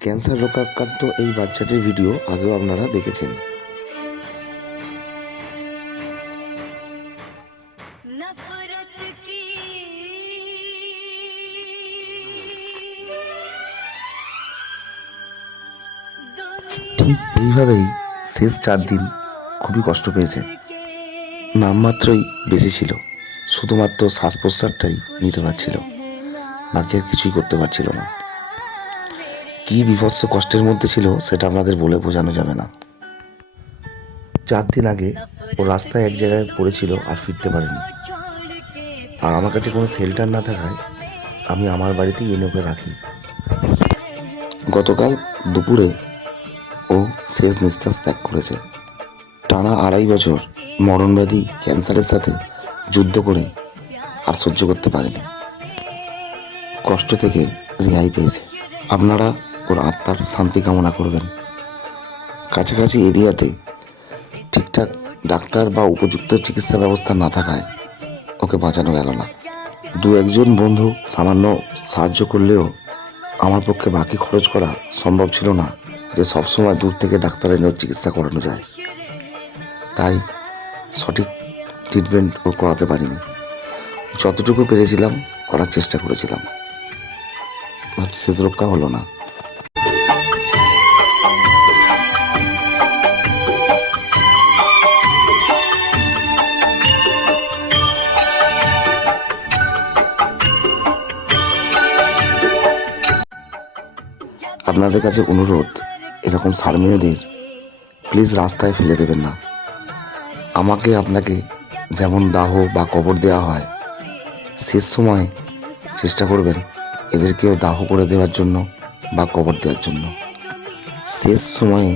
Cancer রোগাক্রান্ত এই বাচ্চাটির ভিডিও আগেও আপনারা দেখেছেন। ঠিক এইভাবেই শেষ 4 দিন খুবই কষ্ট পেয়েছে। নামমাত্রই বেশি ছিল, শুধুমাত্র শ্বাস প্রশ্বাসটাই নিতে পারছিল, বাকি আর কিছুই করতে পারছিল না। কি বিভৎস কষ্টের মধ্যে ছিল সেটা আপনাদের বলে বোঝানো যাবে না। 4 দিন আগে ও রাস্তায় এক জায়গায় পড়েছিল আর ফিরতে পারেনি। আর আমার কাছে কোনো শেল্টার না থাকায় আমি আমার বাড়িতেই এনে ওকে রাখি। গতকাল দুপুরে ও শেষ নিঃশ্বাস ত্যাগ করেছে। টানা 2.5 বছর মরণব্যাধি ক্যান্সারের সাথে যুদ্ধ করে আর সহ্য করতে পারেনি, কষ্ট থেকে রেহাই পেয়েছে। আপনারা ওর আত্মার শান্তি কামনা করবেন। কাছাকাছি এরিয়াতে ঠিকঠাক ডাক্তার বা উপযুক্ত চিকিৎসা ব্যবস্থা না থাকায় ওকে বাঁচানো গেল না। 2-1 বন্ধু সামান্য সাহায্য করলেও আমার পক্ষে বাকি খরচ করা সম্ভব ছিল না যে সবসময় দূর থেকে ডাক্তার এনে চিকিৎসা করানো যায়। তাই সঠিক ট্রিটমেন্ট ও করাতে পারিনি। যতটুকু পেরেছিলাম করার চেষ্টা করেছিলাম, শেষ রক্ষা হলো না। আপনাদের কাছে অনুরোধ, এরকম ষাঁড় মেয়েদের প্লিজ রাস্তায় ফেলে দেবেন না। আমাকে আপনাকে যেমন দাহ বা কবর দেওয়া হয়, শেষ সময় চেষ্টা করবেন এদেরকেও দাহ করে দেওয়ার জন্য বা কবর দেওয়ার জন্য। শেষ সময়ে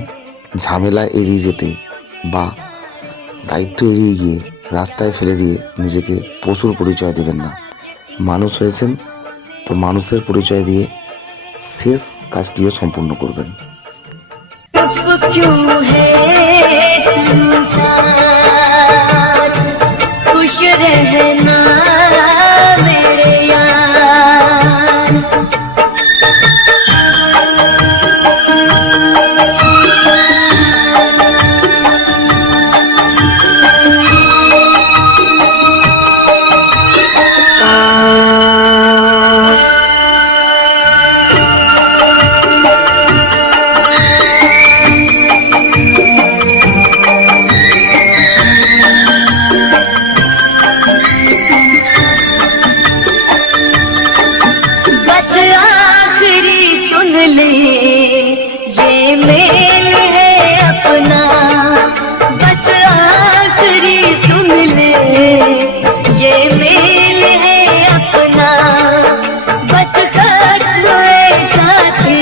ঝামেলা এড়িয়ে যেতে বা দায়িত্ব এড়িয়ে গিয়ে রাস্তায় ফেলে দিয়ে নিজেকে পশুর পরিচয় দেবেন না। মানুষ হয়েছেন তো মানুষের পরিচয় দিয়ে শেষ কাজটিও সম্পূর্ণ করবেন। खुश रहना मेरे यार, ये मेल है अपना, बस आखिरी सुन ले। ये मेल है अपना, बस खत्म है साथी।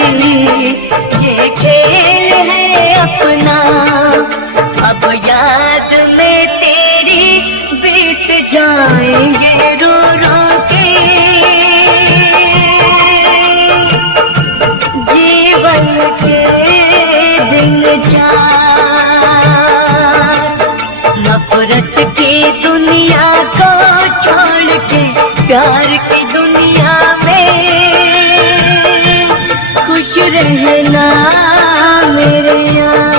ये खेल है अपना, अब याद में तेरी बीत जाएंगे रो रो के। जीवन के दिन चार, नफरत की दुनिया को छोड़ के प्यार की दुनिया में खुश रहना मेरे यार।